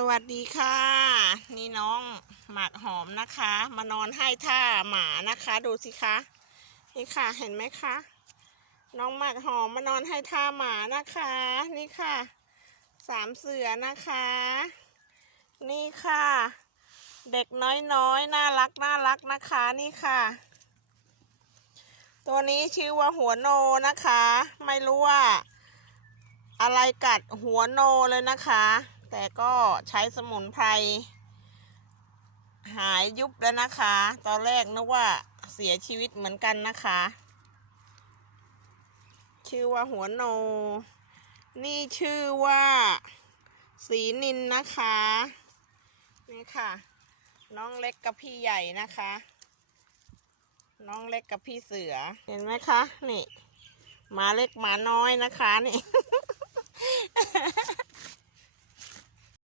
สวัสดีค่ะ นี่น้องหมากหอมนะคะ มานอนให้ท่าหมานะคะ ดูสิคะนี่ค่ะเห็นไหมคะ น้องหมากหอมมานอนให้ท่าหมานะคะ นี่ค่ะสามเสือนะคะ นี่ค่ะ เด็กน้อยๆน่ารักน่ารักนะคะนี่ค่ะ ตัวนี้ชื่อว่าหัวโนนะคะ ไม่รู้ว่า อะไรกัดหัวโนเลยนะคะ แต่ก็ใช้สมุนไพรหายยุบแล้วนะคะ ตอนแรกนึกว่าเสียชีวิตเหมือนกันนะคะ ชื่อว่าหัวโน นี่ชื่อว่าสีนินนะคะ นี่ค่ะ น้องเล็กกับพี่ใหญ่นะคะ น้องเล็กกับพี่เสือ เห็นไหมคะ นี่หมาเล็กหมาน้อยนะคะนี่